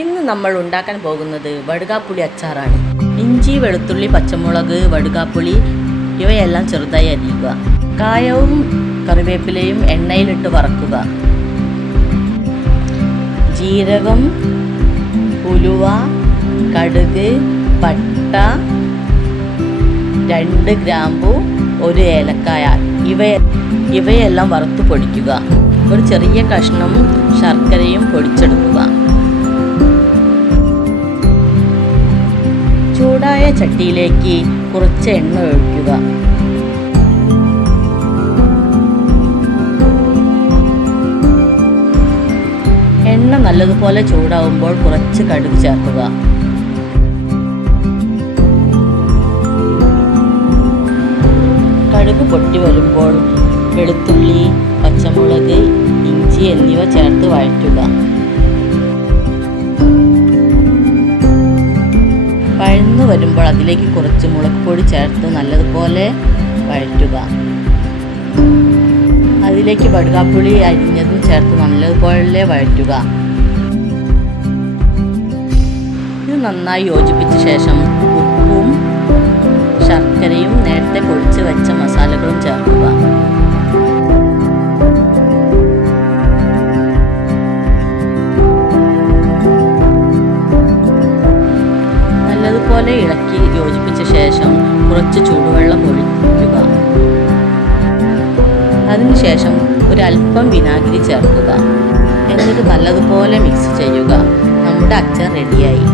ഇന്ന് നമ്മൾ ഉണ്ടാക്കാൻ പോകുന്നത് വടുകാപ്പുളി അച്ചാറാണ്. ഇഞ്ചി, വെളുത്തുള്ളി, പച്ചമുളക്, വടുകാപ്പുളി ഇവയെല്ലാം ചെറുതായി അരിയുക. കായവും കറിവേപ്പിലയും എണ്ണയിലിട്ട് വറക്കുക. ജീരകം, ഉലുവ, കടുക്, പട്ട, 2 ഗ്രാമ്പു, 1 ഏലക്കായ ഇവയെല്ലാം വറുത്ത് പൊടിക്കുക. ഒരു ചെറിയ കഷ്ണം ശർക്കരയും പൊടിച്ചെടുക്കുക. ചൂടായ ചട്ടിയിലേക്ക് കുറച്ച് എണ്ണ ഒഴിക്കുക. എണ്ണ നല്ലതുപോലെ ചൂടാവുമ്പോൾ കുറച്ച് കടുക് ചേർക്കുക. കടുക് പൊട്ടി വരുമ്പോൾ വെളുത്തുള്ളി, പച്ചമുളക്, ഇഞ്ചി എന്നിവ ചേർത്ത് വഴറ്റുക. വഴന്നു വരുമ്പോൾ അതിലേക്ക് കുറച്ച് മുളക് പൊടി ചേർത്ത് നല്ലതുപോലെ വഴറ്റുക. അതിലേക്ക് വടുകാപ്പുളി അരിഞ്ഞതും ചേർത്ത് നല്ലതുപോലെ വഴറ്റുക. ഇത് നന്നായി യോജിപ്പിച്ച ശേഷം ഉപ്പും ശർക്കരയും നേരത്തെ പൊടിച്ച് വെച്ച മസാലകളും ചേർക്കുക. നല്ലതുപോലെ ഇളക്കി യോജിപ്പിച്ച ശേഷം കുറച്ച് ചൂടുവെള്ളം ഒഴിക്കുക. അതിനുശേഷം ഒരല്പം വിനാഗിരി ചേർക്കുക. എന്നിട്ട് നല്ലതുപോലെ മിക്സ് ചെയ്യുക. നമ്മുടെ അച്ചാർ റെഡിയായി.